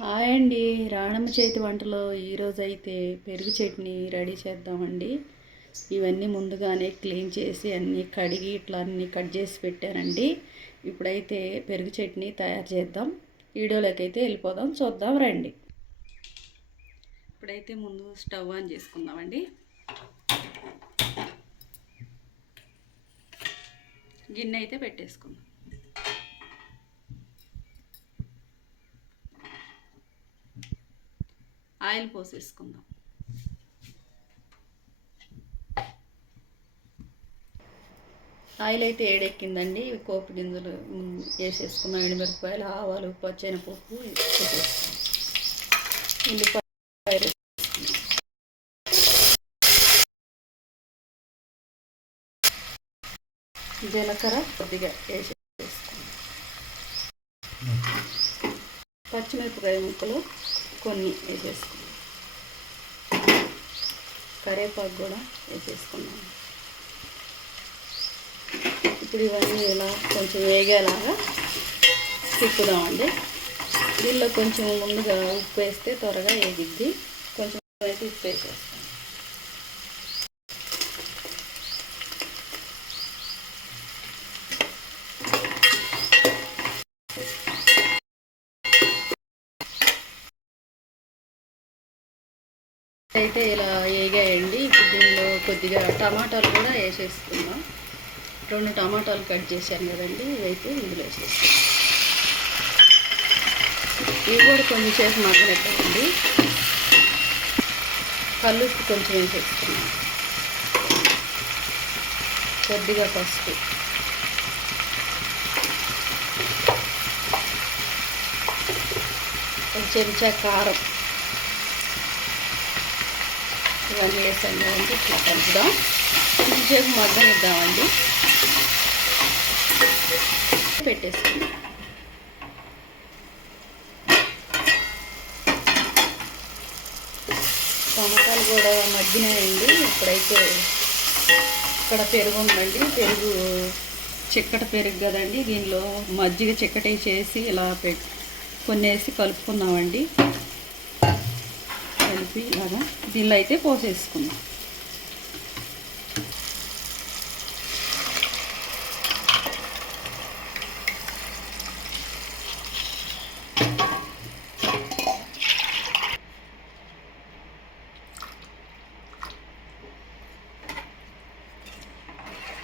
Hi అండి, రాణమ్మ చేతి వంటలో ఈరోజు అయితే పెరుగు చట్నీ రెడీ చేద్దామండి. ఇవన్నీ ముందుగానే క్లీన్ చేసి అన్నీ కడిగి ఇట్లా అన్నీ కట్ చేసి పెట్టానండి. ఇప్పుడైతే పెరుగు చట్నీ తయారు చేద్దాం. వీడియోలోకి అయితే వెళ్ళిపోదాం, చూద్దాం రండి. ఇప్పుడైతే ముందు స్టవ్ ఆన్ చేసుకుందామండి. గిన్నె అయితే పెట్టేసుకుందాం. ఆయిల్ పోసేసుకుందాం. ఆయిల్ అయితే ఏడెక్కిందండి. పోపు గింజలు వేసేసుకున్నాం. ఎండుమిరపకాయలు, ఆవాలు, పచ్చెనపప్పు వేసేసుకున్నాం. ఉల్లిపాయలు, జీలకర్ర కొద్దిగా వేసేసుకున్నాం. పచ్చిమిరపకాయ ముక్కలు కొన్ని వేసేసుకున్నాం. కరివేపాకు కూడా వేసేసుకున్నాం. ఇప్పుడు ఇవన్నీ ఇలా కొంచెం వేగేలాగా తిప్పుదామండి. దీనిలో కొంచెం ముందుగా ఉప్పు వేస్తే త్వరగా వేగిద్ది. కొంచెం అయితే ఉప్పు వేసేస్తాం. అయితే ఇలా వేగాయండి. ఇప్పుడు దీనిలో కొద్దిగా టమాటాలు కూడా వేసేసుకుందాం. 2 టమాటాలు కట్ చేశాను కదండి, ఇవైతే ఇందులో వేసేస్తాం. ఇవి కూడా కొంచెం సేపు మగ్గనెట్టాలండి. కల్లుప్పు కొంచెం వేసేసుకున్నాం. కొద్దిగా పసుపు, ఒక చెంచా కారం, ఇవన్నీ వేసాను కదండి. ఇట్లా కలుపుదాం. కొంచెంసేపు మగ్గనిద్దామండి. పెట్టేసుకుందాం. టమాటాలు కూడా మగ్గినాయండి. ఇప్పుడైతే ఇక్కడ పెరుగు ఉందండి. పెరుగు చిక్కటి పెరుగు కదండి. దీనిలో మజ్జిగ చిక్కటి చేసి ఇలా కొన్ని వేసి కలుపుకున్నామండి. కలిపి ఇలాగా దీనిలో అయితే పోసేసుకుందాం.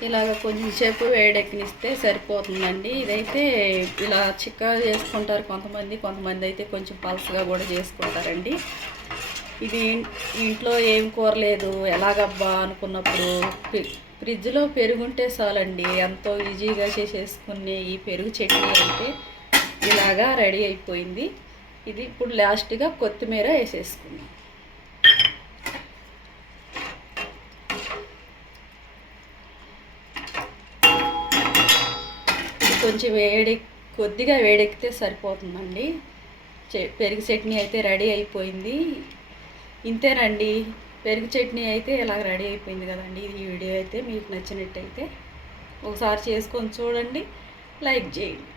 ఇలాగ కొంచెం సేపు వేడెక్కనిస్తే సరిపోతుందండి. ఇదైతే ఇలా చిక్కగా చేసుకుంటారు కొంతమంది అయితే కొంచెం పలసగా కూడా చేసుకుంటారండి. ఇది ఇంట్లో ఏం కూర లేదు ఎలాగబ్బా అనుకున్నప్పుడు ఫ్రిడ్జ్లో పెరుగుంటే చాలండి, ఎంతో ఈజీగా చేసేసుకునే ఈ పెరుగు చట్నీ అయితే ఇలాగా రెడీ అయిపోయింది. ఇది ఇప్పుడు లాస్ట్గా కొత్తిమీర వేసేసుకుందాం. కొంచెం కొద్దిగా వేడెక్కితే సరిపోతుందండి. పెరుగు చట్నీ అయితే రెడీ అయిపోయింది. ఇంతేనండి, పెరుగు చట్నీ అయితే ఇలా రెడీ అయిపోయింది కదండి. ఈ వీడియో అయితే మీకు నచ్చినట్టయితే ఒకసారి చేసుకొని చూడండి, లైక్ చేయండి.